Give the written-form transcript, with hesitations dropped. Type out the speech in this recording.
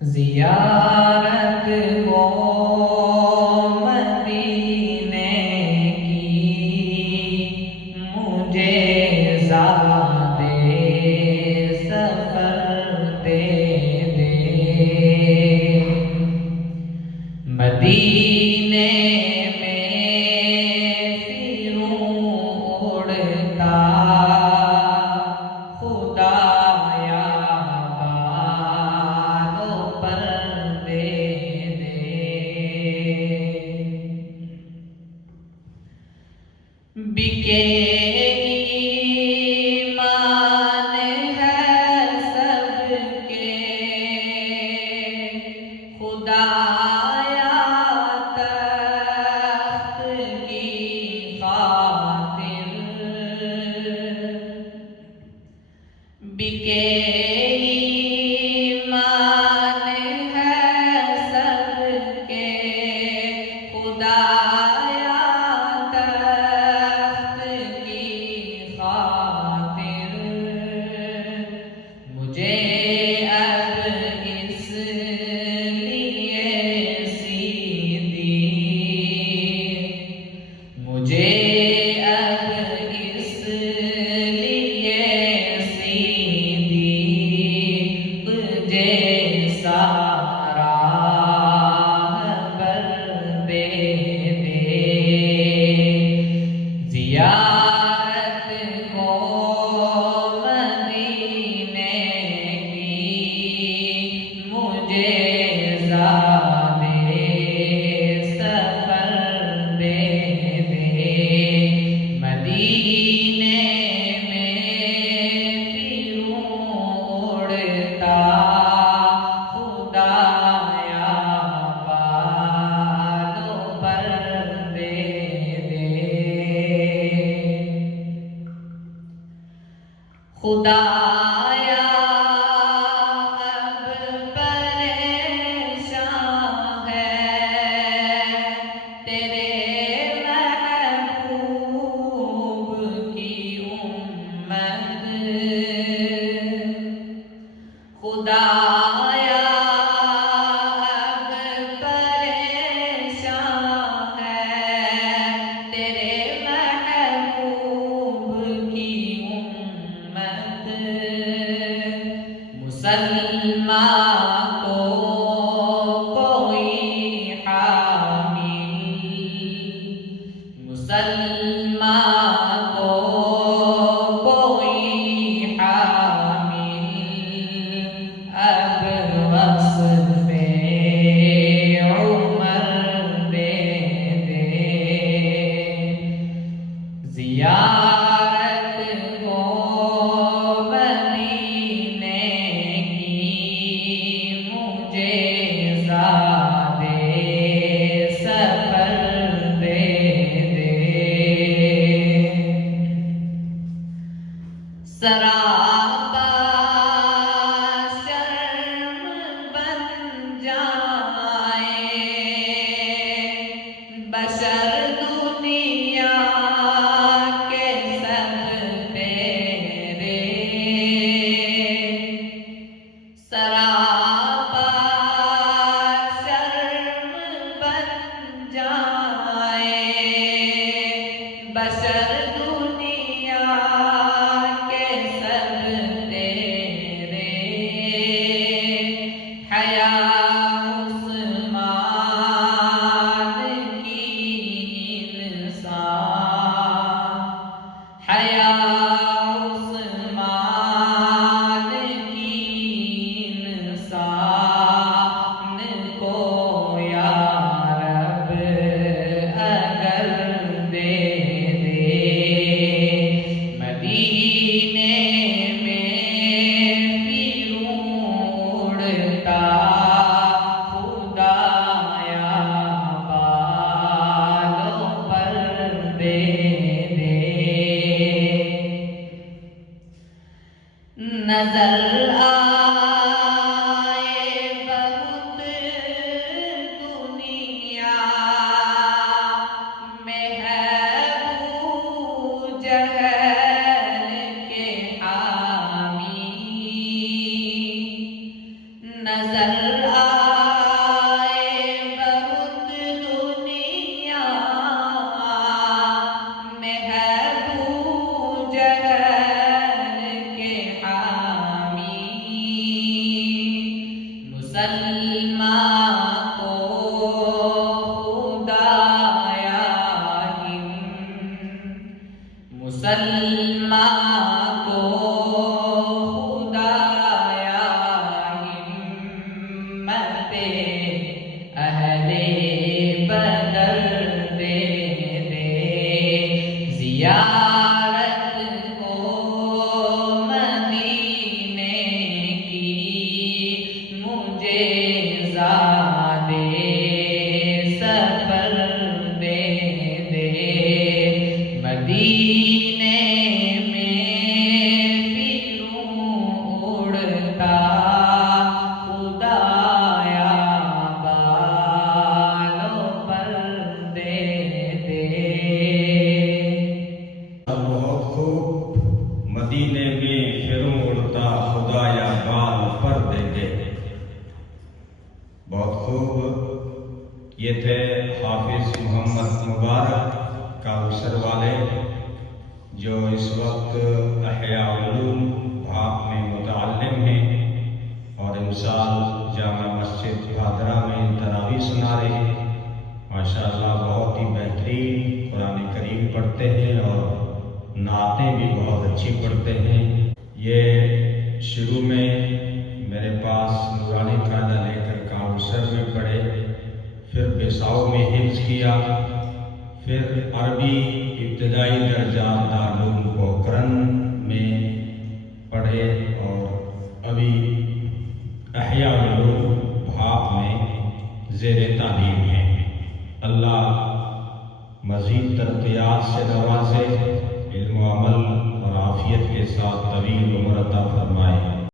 زیارت وہ مدینے کی مجھے زاد سفر دے دے، مدینے میں پھروں اڑتا خدایا بالوں پر دے دے، بکے ایمان ہے سب کے خدایا تخت کی خاطر، بکے ایمان ہے سب کے خدایا تخت کی خاطر، مجھے اب اس لیے سیدھی، مجھے اب اس لیے سیدھی جیسا راہ پر دے دے، زیارت کو مدینے کی مجھے زاد سفر دے دے، مدینے میں پھروں اڑتا خدایا بالوں پر دے دے، خدایا اب پریشاں ہے تیرے محبوب کی امت، خدایا اب پریشاں ہے تیرے محبوب کی امت، مسلمان کو کوئی حامی، مسلمان کو کوئی حامی، اب وصف عمر دے دے، زیارت کو مدینے کی مجھے زاد سفر دے دے، سراپا شرم بن جائے بشر دنیا کے سب تیرے، سراپا شرم بن جائے بشر دنیا کے سب تیرے، حیا عثمان کی انسان، حیا عثمان کی انسان کو یا رب اگر دے دے، مدینے میں پھروں اڑتا خدایا بالوں پر دے دے، نظر آئے بہت دنیا میں ہے بو جہل کے حامی، نظر آئے بہت دنیا میں ہے ابو جہل کے حامی مسلمان کو خدایا مسلمان کو خدایا ہمت اہل بدر دے دے زیارت کو مدینے کی مجھے زادے سفر دے دے مدینے میں پھروں اڑتا خدایا بالوں پر دے دے بہت خوب مدینے میں پھروں اڑتا خدایا بال پر دے دے. بہت خوب. یہ تھے حافظ محمد مبارک کاؤثر والے جو اس وقت احیاء علوم بھاگ میں متعلم ہیں اور امسال جامع مسجد بھادرہ میں تراویح سنا رہے ہیں. ماشاءاللہ بہت ہی بہترین قرآن کریم پڑھتے ہیں اور نعتیں بھی بہت اچھی پڑھتے ہیں. یہ شروع میں میرے پاس نورانی قاعدہ لے کر کاؤثر میں پڑھے، پھر بساؤ میں حفظ کیا، پھر عربی ابتدائی درجہ دارالعلوم پوکھرن میں پڑھے اور ابھی احیاء علوم بھاگ میں زیر تعلیم ہیں. اللہ مزید ترقیات سے نوازے، علم و عمل اور عافیت کے ساتھ طویل عمر عطا فرمائے.